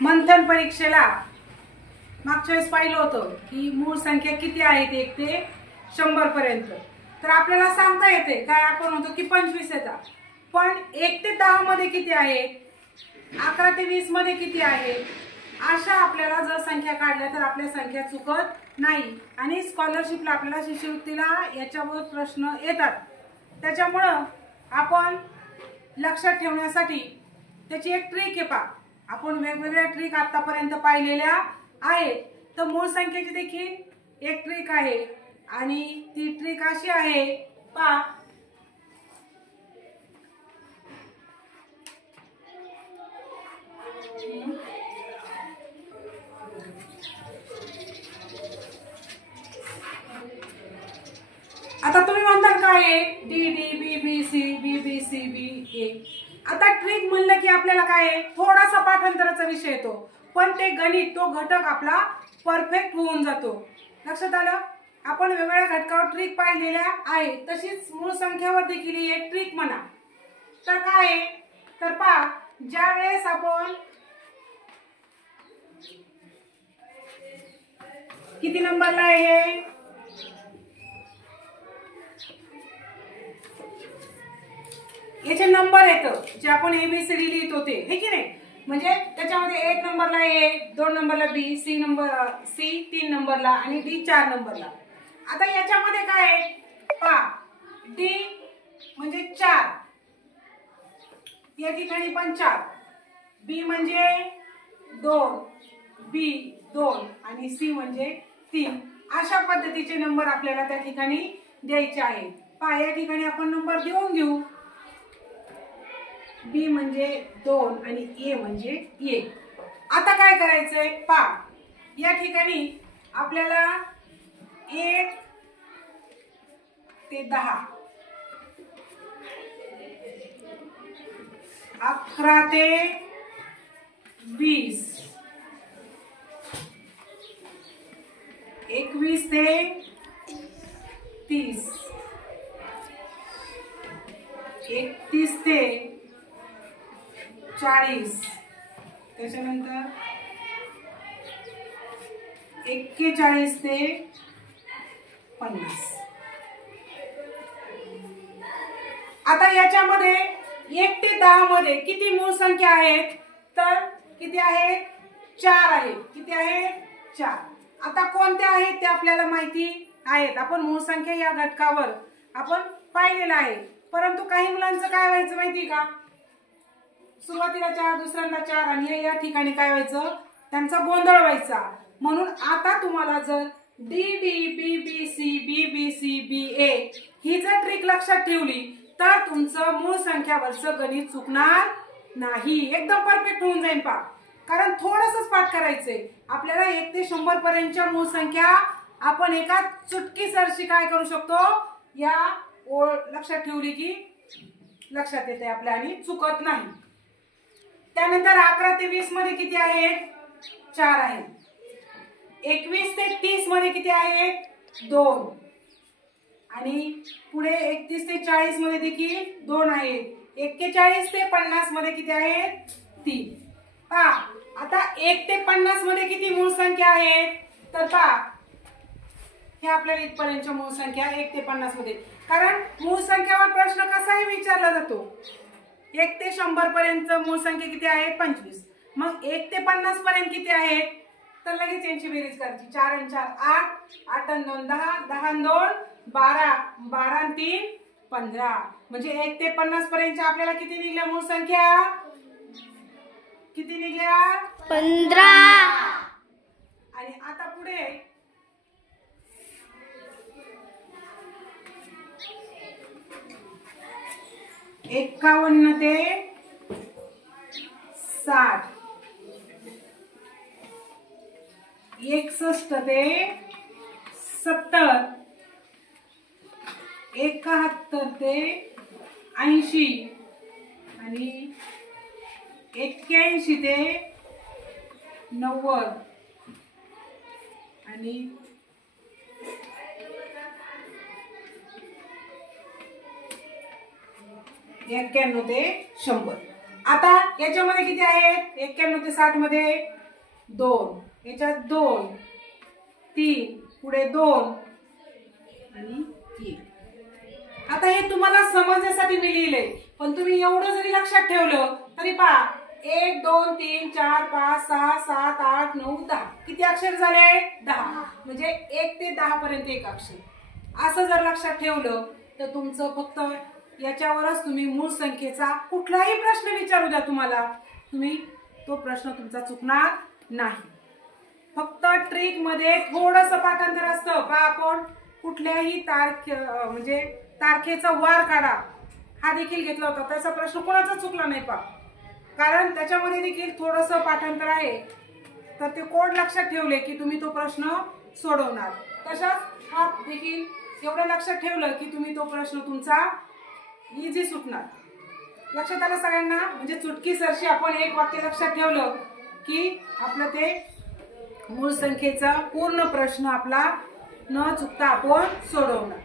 मंथन परीक्षेला मागच्या वेळेस पाहिलं होतं की मूळ संख्या किती आहेत 1 ते 100 पर्यंत. तर आपल्याला सांगता येते काय आपण म्हणतो की 25 येतात, पण 1 ते 10 मध्ये किती आहेत, 11 ते 20 मध्ये किती आहेत, अशा आपल्याला जर संख्या काढल्या तर आपल्या संख्या चुकत नाही. आणि स्कॉलरशिपला आपल्याला शिष्यवृत्तीला याच्यावर प्रश्न येतात. त्याच्यामुळं आपण लक्षात ठेवण्यासाठी त्याची एक ट्रिक आहे पहा. आपण वेगवेगळ्या ट्रिक आतापर्यंत पाहिलेल्या आहेत. तर मूळ संख्येची देखील एक ट्रिक आहे आणि ती ट्रिक अशी आहे पहा. आता तुम्ही म्हणताल काय आहे D D B B C B B C B A. आता ट्रिक म्हणलं की आपल्याला काय आहे थोडासा पाठांतराचा विषय येतो, पण ते गणित तो घटक आपला परफेक्ट होऊन जातो. लक्षात आलं. आपण वेगवेगळ्या घटकावर ट्रिक पाहिलेल्या आहे, तशीच मूळ संख्यावर देखील एक ट्रिक म्हणा. तर काय आहे तर पहा, ज्या वेळेस आपण किती नंबरला आहे याचे नंबर येतं जे आपण एबीसीडी लिहित होते हे की नाही. म्हणजे त्याच्यामध्ये 1 नंबरला ए, 2 नंबरला बी, सी 3 नंबरला आणि डी 4 नंबरला. आता याच्यामध्ये काय आहे पहा, डी म्हणजे 4, या ठिकाणी पण 4, बी म्हणजे 2, बी 2 आणि सी म्हणजे 3. अशा पद्धतीचे नंबर आपल्याला त्या ठिकाणी द्यायचे आहेत. पहा या ठिकाणी आपण नंबर देऊन घेऊ. बी म्हणजे 2 आणि ए म्हणजे 1. आता काय करायचंय पहा, या ठिकाणी आपल्याला 1 ते 10, 11 ते 20, 21 ते 30, 31 ते 40, त्याच्यानंतर 41 ते 50. आता याच्यामध्ये 1 ते 10 मध्ये किती मूळ संख्या आहेत तर किती आहेत 4 आहेत. किती आहेत 4. आता कोणत्या आहेत ते आपल्याला माहिती आहेत. आपण मूळ संख्या या घटकावर आपण पाहिलेलं आहे. परंतु काही मुलांचं काय व्हायचं माहिती का, सुरुवातीला 4, दुसऱ्यांदा 4 आणि या ठिकाणी काय व्हायचं त्यांचा गोंधळ व्हायचा. म्हणून आता तुम्हाला जर D D B B C B B C B A ही जर ट्रिक लक्षात ठेवली तर तुमचं मूळ संख्यावरचं गणित चुकणार नाही, एकदम परफेक्ट होऊन जाईल पहा. कारण थोडंसंच पाठ करायचंय आपल्याला. 1 ते 100 पर्यंतच्या मूळ संख्या आपण एका चुटकीसरशी काय करू शकतो, या ओळ लक्षात ठेवली की लक्षात येते आपल्या आणि चुकत नाही. त्यानंतर 11 ते 20 मध्ये किती आहेत 4 आहेत. 21 ते 30 मध्ये किती आहेत 2 आणि पुढे 31 ते 40 मध्ये देखील 2 आहेत. 41 ते 50 मध्ये किती आहेत 3. पहा आता 1 ते 50 मध्ये किती मूळ संख्या आहेत तर पहा हे आपल्याला इथपर्यंतच्या मूळ संख्या 1 ते 50 मध्ये. कारण मूळ संख्यावर प्रश्न कसाही विचारला जातो. 1 ते 100 पर्यंत मूळ संख्या किती आहेत 25. मग 1 ते 50 पर्यंत किती आहेत तर लगेच यांची बेरीज करायची. 4 आणि 4 8, 8 आणि 2 10, 10 आणि 2 12, 12 आणि 3 15. म्हणजे 1 ते 50 पर्यंतच्या आपल्याला किती निघल्या मूळ संख्या, किती निघल्या 15. आणि आता पुढे 51 ते 60, 61 ते 70, 71 ते 80 आणि 81 ते 90 आणि 91 ते 100. आता याच्यामध्ये किती आहेत 91 ते 60 मध्ये 2, याच्यात 2, 3, पुढे 2 आणि 1. आता हे तुम्हाला समजण्यासाठी मी लिहिलंय, पण तुम्ही एवढं जरी लक्षात ठेवलं तरी पहा 1 2 3 4 5 6 7 8 9 10 किती अक्षर झाले 10. म्हणजे 1 ते 10 पर्यंत एक अक्षर. असं जर लक्षात ठेवलं तर तुमचं फक्त याच्यावरच तुम्ही मूळ संख्येचा कुठलाही प्रश्न विचारू द्या तुम्हाला, तुम्ही तो प्रश्न तुमचा चुकणार नाही. फक्त ट्रिक मध्ये थोडंसं पाठांतर असतं का, आपण कुठल्याही म्हणजे तारखेचा वार काढा हा देखील घेतला होता, त्याचा प्रश्न कोणाचा चुकला नाही पा, कारण त्याच्यामध्ये देखील थोडंसं पाठांतर आहे. तर ते कोड लक्षात ठेवले की तुम्ही तो प्रश्न सोडवणार. तशाच हा देखील एवढं लक्षात ठेवलं की तुम्ही तो प्रश्न तुमचा इझी सुटणार. लक्षात आलं सगळ्यांना? म्हणजे चुटकी सरशी आपण एक वाक्य लक्षात ठेवलं की आपलं ते मूळ संख्येचा पूर्ण प्रश्न आपला न चुकता आपण सोडवणार.